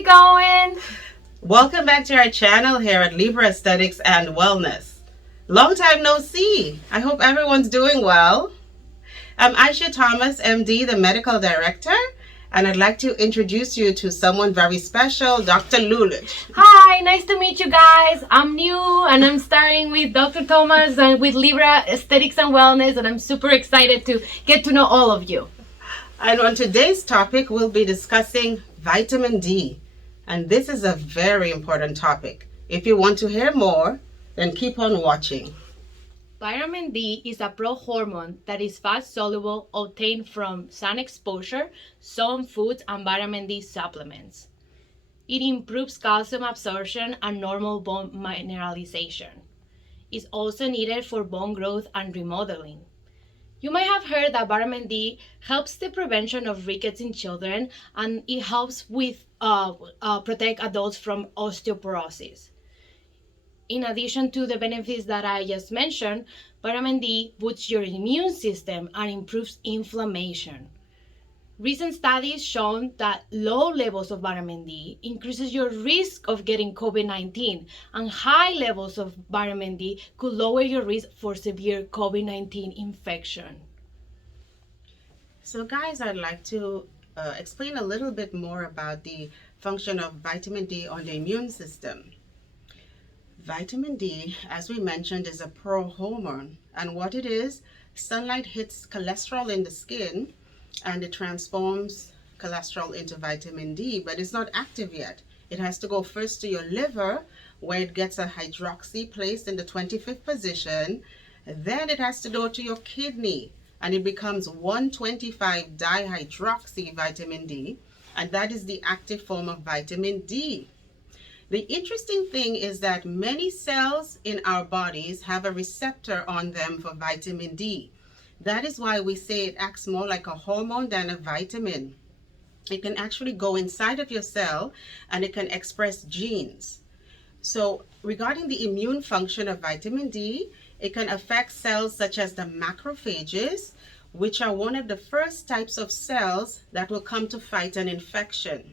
it going? Welcome back to our channel here at Libra Aesthetics and Wellness. Long time no see. I hope everyone's doing well. I'm Aisha Thomas, MD, the Medical Director, and I'd like to introduce you to someone very special, Dr. Lulich. Hi, nice to meet you guys. I'm new and I'm starting with Dr. Thomas and with Libra Aesthetics and Wellness, and I'm super excited to get to know all of you. And on today's topic, we'll be discussing vitamin D. And this is a very important topic. If you want to hear more, then keep on watching. Vitamin D is a pro-hormone that is fast soluble, obtained from sun exposure, some foods, and vitamin D supplements. It improves calcium absorption and normal bone mineralization. It's also needed for bone growth and remodeling. You might have heard that vitamin D helps the prevention of rickets in children, and it helps with protect adults from osteoporosis. In addition to the benefits that I just mentioned, vitamin D boosts your immune system and improves inflammation. Recent studies shown that low levels of vitamin D increases your risk of getting COVID-19, and high levels of vitamin D could lower your risk for severe COVID-19 infection. So guys, I'd like to explain a little bit more about the function of vitamin D on the immune system. Vitamin D, as we mentioned, is a pro-hormone, and what it is, sunlight hits cholesterol in the skin and it transforms cholesterol into vitamin D, but it's not active yet. It has to go first to your liver, where it gets a hydroxy placed in the 25th position. Then it has to go to your kidney and it becomes 125 dihydroxy vitamin D, and that is the active form of vitamin D. The interesting thing is that many cells in our bodies have a receptor on them for vitamin D. That is why we say it acts more like a hormone than a vitamin. It can actually go inside of your cell and it can express genes. So regarding the immune function of vitamin D, it can affect cells such as the macrophages, which are one of the first types of cells that will come to fight an infection.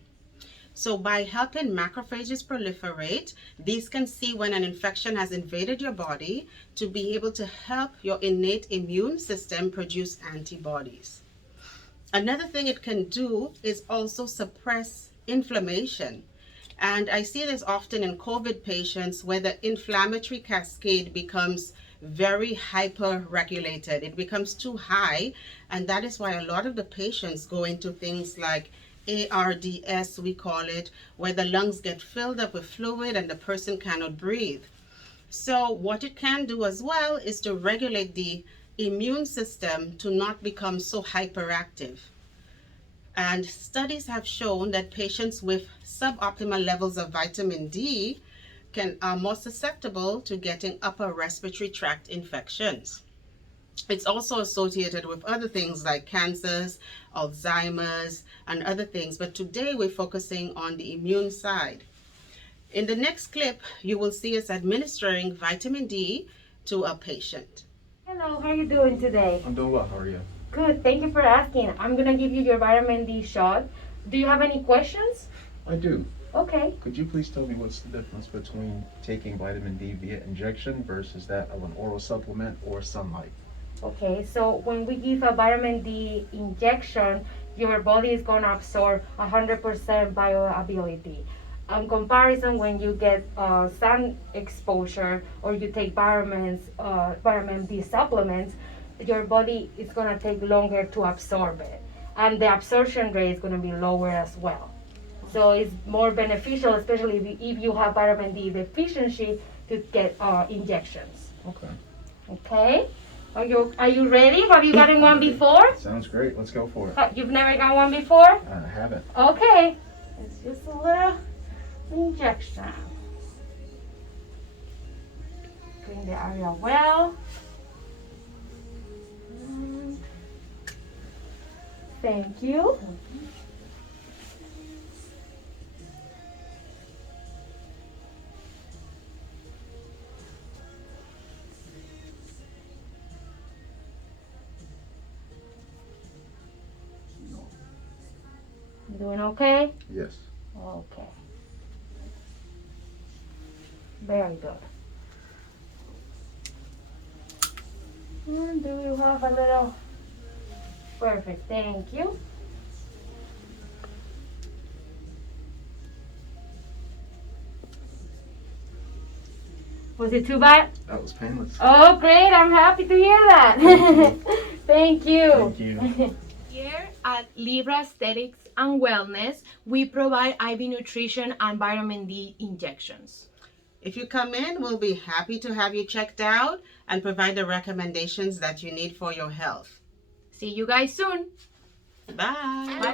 So by helping macrophages proliferate, these can see when an infection has invaded your body to be able to help your innate immune system produce antibodies. Another thing it can do is also suppress inflammation. And I see this often in COVID patients where the inflammatory cascade becomes very hyper-regulated. It becomes too high, and that is why a lot of the patients go into things like ARDS, we call it, where the lungs get filled up with fluid and the person cannot breathe. So what it can do as well is to regulate the immune system to not become so hyperactive. And studies have shown that patients with suboptimal levels of vitamin D are more susceptible to getting upper respiratory tract infections. It's also associated with other things like cancers, Alzheimer's, and other things. But today we're focusing on the immune side. In the next clip, you will see us administering vitamin D to a patient. Hello, how are you doing today? I'm doing well. How are you? Good, thank you for asking. I'm gonna give you your vitamin D shot. Do you have any questions? I do. Okay. Could you please tell me what's the difference between taking vitamin D via injection versus that of an oral supplement or sunlight? Okay, so when we give a vitamin D injection, your body is going to absorb 100% bioavailability. In comparison, when you get sun exposure or you take vitamin D supplements, your body is going to take longer to absorb it. And the absorption rate is going to be lower as well. So it's more beneficial, especially if you have vitamin D deficiency, to get injections. Okay. Okay? Are you ready? Have you gotten one before? Sounds great. Let's go for it. You've never got one before? I haven't. Okay. It's just a little injection. Clean the area well. Thank you. You doing okay? Yes. Okay. Very good. And do you have a little? Perfect, thank you. Was it too bad? That was painless. Oh, great. I'm happy to hear that. Thank you. Thank you. Here at Libra Aesthetics and Wellness, we provide IV nutrition and vitamin D injections. If you come in, we'll be happy to have you checked out and provide the recommendations that you need for your health. See you guys soon. Bye.